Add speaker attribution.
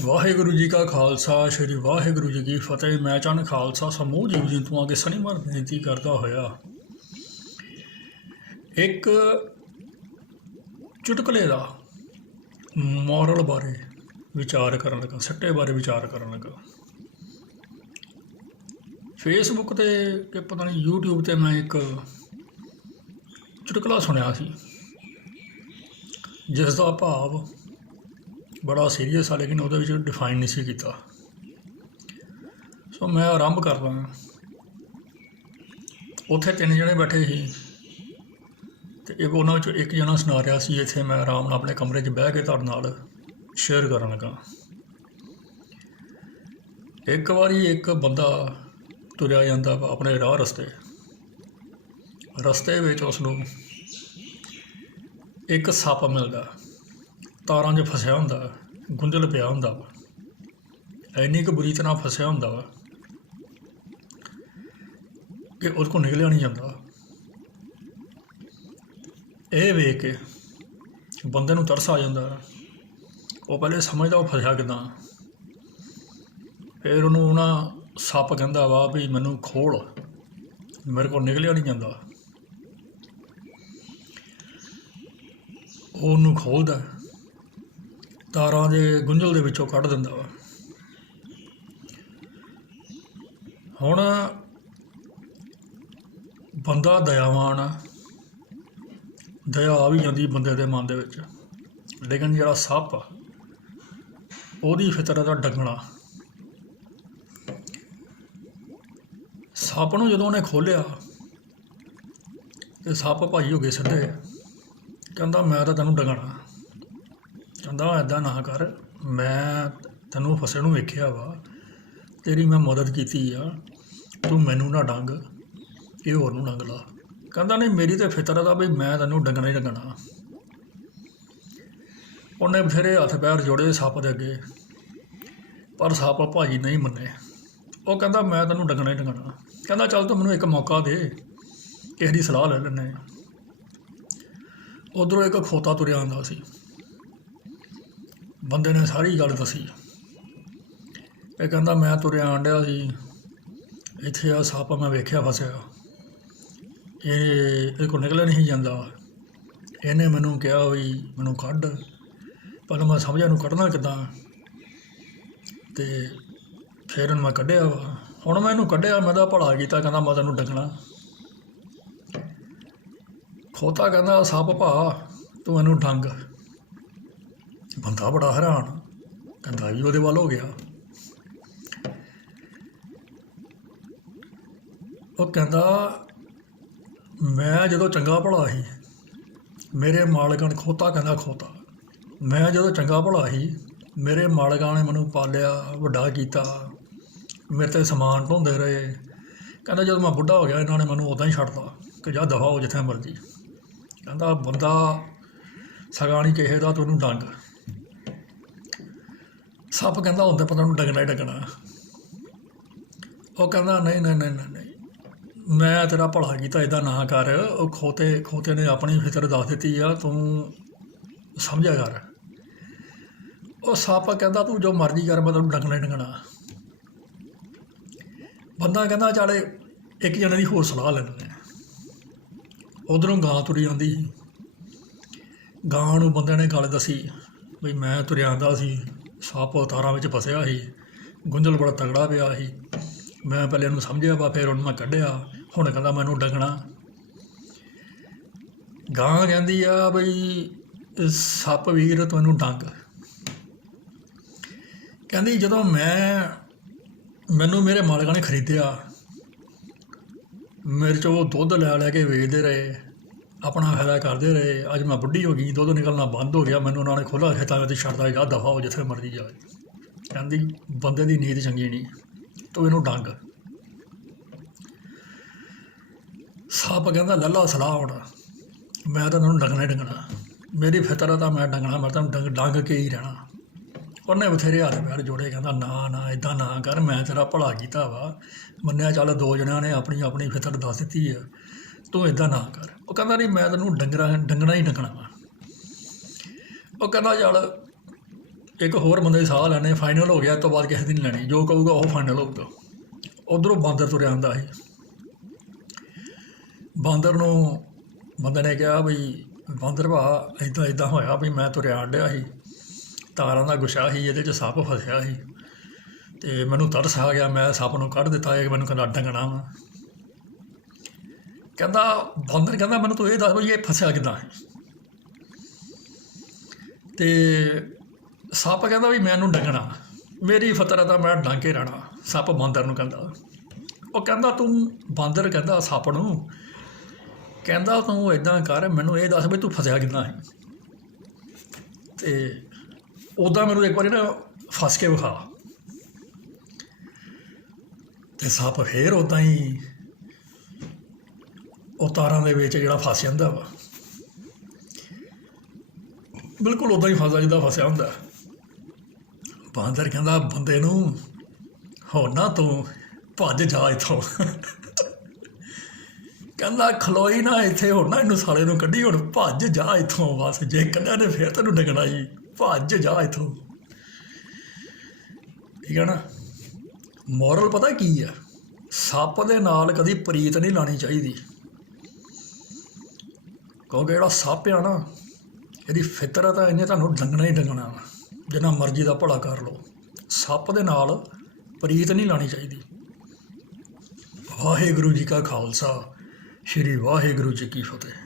Speaker 1: ਵਾਹਿਗੁਰੂ ਜੀ ਕਾ ਖਾਲਸਾ, ਸ੍ਰੀ ਵਾਹਿਗੁਰੂ ਜੀ ਕੀ ਫਤਿਹ। ਮੈਂ ਚੰਨ ਖਾਲਸਾ, ਸਮੂਹ ਜੀਵ ਜੰਤੂਆਂ ਅੱਗੇ ਸ਼ਨੀਵਾਰ ਬੇਨਤੀ ਕਰਦਾ ਹੋਇਆ। ਇੱਕ ਚੁਟਕਲੇ ਦਾ ਮੋਰਲ ਬਾਰੇ ਵਿਚਾਰ ਕਰਨ ਲੱਗਾ, ਸੱਟੇ ਬਾਰੇ ਵਿਚਾਰ ਕਰਨ ਲੱਗਾ। ਫੇਸਬੁੱਕ ਤੇ ਕਿ ਪਤਾ ਨਹੀਂ YouTube ਤੇ ਮੈਂ ਇੱਕ ਚੁਟਕਲਾ ਸੁਣਿਆ ਸੀ ਜਿਸ ਦਾ ਭਾਵ ਬੜਾ ਸੀਰੀਅਸ ਆ, ਲੇਕਿਨ ਉਹਦੇ ਵਿੱਚ ਡਿਫਾਈਨ ਨਹੀਂ ਸੀ ਕੀਤਾ। ਸੋ ਮੈਂ ਆਰੰਭ ਕਰਦਾ ਉੱਥੇ ਤਿੰਨ ਜਣੇ ਬੈਠੇ ਸੀ। ਤੇ ਇੱਕ ਉਹਨਾਂ ਵਿੱਚੋਂ ਇੱਕ ਜਣਾ ਸੁਣਾ ਰਿਹਾ ਸੀ, ਇੱਥੇ ਮੈਂ ਆਰਾਮ ਨਾਲ ਆਪਣੇ ਕਮਰੇ 'ਚ ਬਹਿ ਕੇ ਤੁਹਾਡੇ ਨਾਲ ਸ਼ੇਅਰ ਕਰਨ ਲੱਗਾ। ਇੱਕ ਵਾਰੀ ਇੱਕ ਬੰਦਾ ਤੁਰਿਆ ਜਾਂਦਾ ਵਾ ਆਪਣੇ ਰਾਹ ਰਸਤੇ। ਰਸਤੇ ਵਿੱਚ ਉਸ ਨੂੰ ਇੱਕ ਸੱਪ ਮਿਲਦਾ। ਤਾਰਾਂ 'ਚ ਫਸਿਆ ਹੁੰਦਾ ਗੁੰਝਲ ਪਿਆ ਹੁੰਦਾ ਵਾ। ਇੰਨੀ ਕੁ ਬੁਰੀ ਤਰ੍ਹਾਂ ਫਸਿਆ ਹੁੰਦਾ ਵਾ ਕਿ ਉਸ ਕੋ ਨਿਕਲਿਆ ਨਹੀਂ ਜਾਂਦਾ। ਇਹ ਵੇਖ ਕੇ ਬੰਦੇ ਨੂੰ ਤਰਸ ਆ ਜਾਂਦਾ। ਉਹ ਪਹਿਲੇ ਸਮਝਦਾ ਉਹ ਫਸਿਆ ਕਿਦਾਂ। ਫਿਰ ਉਹਨੂੰ ਉਹਨਾਂ ਸੱਪ ਕਹਿੰਦਾ ਵਾ ਵੀ ਮੈਨੂੰ ਖੋਲ, ਮੇਰੇ ਕੋਲ ਨਿਕਲਿਆ ਨਹੀਂ ਜਾਂਦਾ। ਉਹਨੂੰ ਖੋਲਦਾ। ਤਾਰਾਂ ਦੇ ਗੁੰਝਲ ਦੇ ਵਿੱਚੋਂ ਕੱਢ ਦਿੰਦਾ ਵਾ। ਹੁਣ ਬੰਦਾ ਦਇਆਵਾਨ ਆ। ਦਇਆ ਆ ਵੀ ਜਾਂਦੀ ਬੰਦੇ ਦੇ ਮਨ ਦੇ ਵਿੱਚ। ਲੇਕਿਨ ਜਿਹੜਾ ਸੱਪ ਆ, ਉਹਦੀ ਫਿਤਰਤ ਦਾ ਡੰਗਣਾ ਸੱਪ ਨੂੰ ਜਦੋਂ ਉਹਨੇ ਖੋਲਿਆ, ਤੇ ਸੱਪ ਭਾਈ ਹੋ ਗਏ ਸਿੱਧੇ। ਕਹਿੰਦਾ, ਮੈਂ ਤਾਂ ਤੈਨੂੰ ਡੰਗਣਾ। ਕਹਿੰਦਾ ਐਦਾਂ ਨਾ ਕਰ, ਮੈਂ ਤੈਨੂੰ ਫਸੇ ਨੂੰ ਵੇਖਿਆ ਵਾ, ਤੇਰੀ ਮੈਂ ਮਦਦ ਕੀਤੀ ਆ, ਤੂੰ ਮੈਨੂੰ ਨਾ ਡੰਗ, ਇਹ ਹੋਰ ਨੂੰ ਡੰਗ ਲਾ। ਕਹਿੰਦਾ, ਨਹੀਂ, ਮੇਰੀ ਤੇ ਫਿਤਰਤ ਆ ਵੀ ਮੈਂ ਤੈਨੂੰ ਡੰਗਣਾ ਹੀ ਡੰਗਣਾ। ਉਹਨੇ ਬਥੇਰੇ ਹੱਥ ਪੈਰ ਜੋੜੇ ਸੱਪ ਦੇ ਅੱਗੇ, ਪਰ ਸੱਪ ਭਾਜੀ ਨਹੀਂ ਮੰਨੇ। ਉਹ ਕਹਿੰਦਾ, ਮੈਂ ਤੈਨੂੰ ਡੰਗਣਾ ਹੀ ਡੰਗਣਾ। ਕਹਿੰਦਾ, ਚੱਲ ਤੂੰ ਮੈਨੂੰ ਇੱਕ ਮੌਕਾ ਦੇ, ਕਿਸੇ ਦੀ ਸਲਾਹ ਲੈ ਲੈਂਦੇ ਹਾਂ। ਉਧਰੋਂ ਇੱਕ ਖੋਤਾ ਤੁਰਿਆ ਆਉਂਦਾ ਸੀ। ਬੰਦੇ ਨੇ ਸਾਰੀ ਗੱਲ ਦੱਸੀ। ਇਹ ਕਹਿੰਦਾ, ਮੈਂ ਤੁਰਿਆ ਆਂਡਿਆ ਸੀ। ਇੱਥੇ ਆ ਸੱਪ ਮੈਂ ਵੇਖਿਆ ਫਸਿਆ। ਇਹ ਇਹ ਕੋ ਨਿਕਲਿਆ ਨਹੀਂ ਜਾਂਦਾ। ਇਹਨੇ ਮੈਨੂੰ ਕਿਹਾ ਵੀ ਮੈਨੂੰ ਕੱਢ। ਪਰ ਮੈਂ ਸਮਝਿਆ ਨੂੰ ਕੱਢਣਾ ਕਿੱਦਾਂ। ਤੇ ਫਿਰ ਉਹਨੂੰ ਮੈਂ ਕੱਢਿਆ ਵਾ। ਹੁਣ ਮੈਂ ਇਹਨੂੰ ਕੱਢਿਆ, ਮੈਂ ਤਾਂ ਭਲਾ ਕੀਤਾ, ਕਹਿੰਦਾ ਮੈਂ ਤੈਨੂੰ ਡੰਗਣਾ ਖੋਤਾ ਕਹਿੰਦਾ, ਸੱਪ ਭਾ, ਤੂੰ ਇਹਨੂੰ ਡੰਗ। ਬੰਦਾ ਬੜਾ ਹੈਰਾਨ, ਕਹਿੰਦਾ ਵੀ ਉਹਦੇ ਵੱਲ ਹੋ ਗਿਆ। ਉਹ ਕਹਿੰਦਾ, ਮੈਂ ਜਦੋਂ ਚੰਗਾ ਭਲਾ ਸੀ, ਮੇਰੇ ਮਾਲਕਾਂ ਨੇ ਖੋਤਾ ਕਹਿੰਦਾ ਖੋਤਾ। ਮੈਂ ਜਦੋਂ ਚੰਗਾ ਭਲਾ ਸੀ, ਮੇਰੇ ਮਾਲਕਾਂ ਨੇ ਮੈਨੂੰ ਪਾਲਿਆ, ਵੱਡਾ ਕੀਤਾ, ਮੇਰੇ ਤੇ ਸਮਾਨ ਢੋਂਦੇ ਰਹੇ। ਕਹਿੰਦਾ ਜਦੋਂ ਮੈਂ ਬੁੱਢਾ ਹੋ ਗਿਆ, ਇਹਨਾਂ ਨੇ ਮੈਨੂੰ ਉਦਾਂ ਹੀ ਛੱਡਤਾ ਕਿ ਜਾ ਦਫਾ ਹੋ ਜਿੱਥੇ ਮਰਜ਼ੀ। ਕਹਿੰਦਾ, ਬੰਦਾ ਸਗਾ ਨਹੀਂ ਕਿਸੇ ਦਾ ਤੈਨੂੰ ਡੰਗ। ਸੱਪ ਕਹਿੰਦਾ ਹੁੰਦਾ ਪਤਾ ਨੂੰ ਡੰਗਣਾ ਹੀ ਡੰਗਣਾ। ਉਹ ਕਹਿੰਦਾ, ਨਹੀਂ ਨਹੀਂ ਨਹੀਂ ਨਹੀਂ ਮੈਂ ਤੇਰਾ ਭਲਾ ਕੀਤਾ ਇਦਾਂ ਨਾ ਕਰ। ਉਹ ਖੋਤੇ ਖੋਤੇ ਨੇ ਆਪਣੀ ਫਿਤਰ ਦੱਸ ਦਿੱਤੀ ਆ, ਤੂੰ ਸਮਝਿਆ ਕਰ। ਉਹ ਸੱਪ ਕਹਿੰਦਾ, ਤੂੰ ਜੋ ਮਰਜ਼ੀ ਕਰ, ਮੈਂ ਤੈਨੂੰ ਡੰਗਣਾ ਡੰਗਣਾ। ਬੰਦਾ ਕਹਿੰਦਾ, ਚਾਲੇ, ਇੱਕ ਜਣੇ ਦੀ ਹੋਰ ਸਲਾਹ ਲੈ ਲੈਂਦੇ ਹਾਂ। ਉਧਰੋਂ ਗਾਂ ਤੁਰੀ ਆਉਂਦੀ ਗਾਂ ਨੂੰ ਬੰਦੇ ਨੇ ਗੱਲ ਦੱਸੀ, ਵੀ ਮੈਂ ਤੁਰਿਆ ਆਉਂਦਾ ਸੀ। ਸੱਪ ਤਾਰਾਂ ਵਿੱਚ ਫਸਿਆ ਸੀ। ਗੁੰਝਲ ਬੜਾ ਤਗੜਾ ਪਿਆ ਸੀ। ਮੈਂ ਪਹਿਲੇ ਉਹਨੂੰ ਸਮਝਿਆ ਵਾ ਫਿਰ ਉਹਨੂੰ ਮੈਂ ਕੱਢਿਆ। ਹੁਣ ਕਹਿੰਦਾ ਮੈਨੂੰ ਡੰਗਣਾ। ਗਾਂ ਕਹਿੰਦੀ ਆ ਬਈ, ਸੱਪ ਵੀਰ ਤੈਨੂੰ ਡੰਗ। ਕਹਿੰਦੀ ਜਦੋਂ ਮੈਂ, ਮੈਨੂੰ ਮੇਰੇ ਮਾਲਕਾਂ ਨੇ ਖਰੀਦਿਆ, ਮੇਰੇ ਚੋਂ ਦੁੱਧ ਲੈ ਲੈ ਕੇ ਵੇਚਦੇ ਰਹੇ। ਆਪਣਾ ਫਾਇਦਾ ਕਰਦੇ ਰਹੇ। ਅੱਜ ਮੈਂ ਬੁੱਢੀ ਹੋ ਗਈ, ਦੁੱਧ ਨਿਕਲਣਾ ਬੰਦ ਹੋ ਗਿਆ। ਮੈਨੂੰ ਉਹਨਾਂ ਨੇ ਖੋਲਾ ਖੇਤਾਂ ਵਿੱਚ ਛੱਡਦਾ ਜਾ ਦਫਾ ਹੋ ਜਿੱਥੇ ਮਰਜ਼ੀ ਜਾਵੇ। ਕਹਿੰਦੀ, ਬੰਦੇ ਦੀ ਨੀਤ ਚੰਗੀ ਨਹੀਂ, ਤੂੰ ਇਹਨੂੰ ਡੰਗ। ਸੱਪ ਕਹਿੰਦਾ, ਲੱਲਾ, ਸਲਾਹ ਹੁਣ। ਮੈਂ ਤਾਂ ਤੈਨੂੰ ਡੰਗਣਾ ਹੀ ਡੰਗਣਾ। ਮੇਰੀ ਫਿਤਰਤ ਆ, ਮੈਂ ਡੰਗਣਾ, ਮੈਂ ਤੈਨੂੰ ਡੰਗ ਡੰਗ ਕੇ ਹੀ ਰਹਿਣਾ। ਉਹਨੇ ਬਥੇਰੇ ਹੱਥ ਪੈਰ ਜੋੜੇ, ਕਹਿੰਦਾ, ਨਾ ਨਾ ਇਦਾਂ ਨਾ ਕਰ, ਮੈਂ ਤੇਰਾ ਭਲਾ ਕੀਤਾ ਵਾ। ਮੰਨਿਆ, ਚੱਲ ਦੋ ਜਣਿਆਂ ਨੇ ਆਪਣੀ ਆਪਣੀ ਫਿਤਰ ਦੱਸ ਦਿੱਤੀ ਆ। ਤੂੰ ਇਦਾਂ ਨਾ ਕਰ। ਉਹ ਕਹਿੰਦਾ, ਨਹੀਂ, ਮੈਂ ਤੈਨੂੰ ਡੰਗਰਾ ਡੰਗਣਾ ਹੀ ਡੰਗਣਾ ਵਾ। ਉਹ ਕਹਿੰਦਾ, ਚੱਲ, ਇੱਕ ਹੋਰ ਬੰਦੇ ਦੀ ਸਾਹ ਲੈਣੇ ਫਾਈਨਲ ਹੋ ਗਿਆ ਤੋਂ ਬਾਅਦ ਕਿਸੇ ਦੀ ਨਹੀਂ ਲੈਣੀ। ਜੋ ਕਹੂਗਾ, ਉਹ ਫਾਈਨਲ ਹੋਊਗਾ। ਉਧਰੋਂ ਬਾਂਦਰ ਤੁਰਿਆ ਆਉਂਦਾ ਸੀ। ਬਾਂਦਰ ਨੂੰ, ਬੰਦੇ ਨੇ ਕਿਹਾ ਵੀ, ਬਾਂਦਰ ਭਾ ਇਦਾਂ ਇਦਾਂ ਹੋਇਆ ਵੀ ਮੈਂ ਤੁਰਿਆ ਆਂਡਿਆ ਸੀ। ਤਾਰਾਂ ਦਾ ਗੁੱਛਾ ਸੀ, ਇਹਦੇ 'ਚ ਸੱਪ ਫਸਿਆ ਸੀ। ਤੇ ਮੈਨੂੰ ਤਰਸ ਆ ਗਿਆ, ਮੈਂ ਸੱਪ ਨੂੰ ਕੱਢ ਦਿੱਤਾ, ਇਹ ਮੈਨੂੰ ਕਹਿੰਦਾ, ਡੰਗਣਾ ਵਾ। ਕਹਿੰਦਾ, ਬਾਂਦਰ ਕਹਿੰਦਾ, ਮੈਨੂੰ ਤੂੰ ਇਹ ਦੱਸ ਵੀ ਇਹ ਫਸਿਆ ਕਿੱਦਾਂ ਹੈ? ਤੇ ਸੱਪ ਕਹਿੰਦਾ ਵੀ, ਮੈਨੂੰ ਡੰਗਣਾ। ਮੇਰੀ ਫਤਰਤ ਆ ਮੈਂ ਡੰਗ ਕੇ ਰਹਿਣਾ। ਸੱਪ ਬਾਂਦਰ ਨੂੰ ਕਹਿੰਦਾ। ਉਹ ਕਹਿੰਦਾ, ਤੂੰ ਬਾਂਦਰ ਕਹਿੰਦਾ ਸੱਪ ਨੂੰ। ਕਹਿੰਦਾ ਤੂੰ ਇਦਾਂ ਕਰ, ਮੈਨੂੰ ਇਹ ਦੱਸ ਵੀ ਤੂੰ ਫਸਿਆ ਕਿੱਦਾਂ ਹੈ? ਤੇ ਉਦਾਂ ਮੈਨੂੰ ਇੱਕ ਵਾਰੀ ਨਾ ਫਸ ਕੇ ਵਿਖਾ। ਤੇ ਸੱਪ ਫੇਰ ਉਦਾਂ ਹੀ ਉਹ ਤਾਰਾਂ ਦੇ ਵਿੱਚ ਜਿਹੜਾ ਫਸ ਜਾਂਦਾ ਵਾ। ਬਿਲਕੁਲ ਉਦਾਂ ਹੀ ਫਸਦਾ ਜਿੱਦਾਂ ਫਸਿਆ ਹੁੰਦਾ। ਬਾਂਦਰ ਕਹਿੰਦਾ, ਬੰਦੇ ਨੂੰ ਹੋਣਾ ਤੂੰ ਭੱਜ ਜਾ ਇੱਥੋਂ। ਕਹਿੰਦਾ, ਖਲੋਈ ਨਾ ਇੱਥੇ ਹੋਣਾ ਇਹਨੂੰ ਸਾਲੇ ਨੂੰ ਕੱਢੀ, ਹੁਣ ਭੱਜ ਜਾ ਇੱਥੋਂ। ਬਸ, ਜੇ ਕੱਢਿਆ ਨੇ ਫੇਰ ਤੈਨੂੰ ਡਗਣਾ ਜੀ। ਭੱਜ ਜਾ ਇੱਥੋਂ। ਠੀਕ ਹੈ ਨਾ? ਮੋਰਲ ਪਤਾ ਕੀ ਆ? ਸੱਪ ਦੇ ਨਾਲ ਕਦੀ ਪ੍ਰੀਤ ਨਹੀਂ ਲਾਣੀ ਚਾਹੀਦੀ। ਕਿਉਂਕਿ ਜਿਹੜਾ ਸੱਪ ਆ ਨਾ, ਇਹਦੀ ਫਿਤਰਤ ਆ, ਇਹਨੇ ਤੁਹਾਨੂੰ ਡੰਗਣਾ ਹੀ ਡੰਗਣਾ ਜਿੰਨਾ ਮਰਜ਼ੀ ਦਾ ਭਲਾ ਕਰ ਲਓ। ਸੱਪ ਦੇ ਨਾਲ ਪ੍ਰੀਤ ਨਹੀਂ ਲਾਣੀ ਚਾਹੀਦੀ। ਵਾਹਿਗੁਰੂ ਜੀ ਕਾ ਖਾਲਸਾ, ਸ੍ਰੀ ਵਾਹਿਗੁਰੂ ਜੀ ਕੀ ਫਤਿਹ।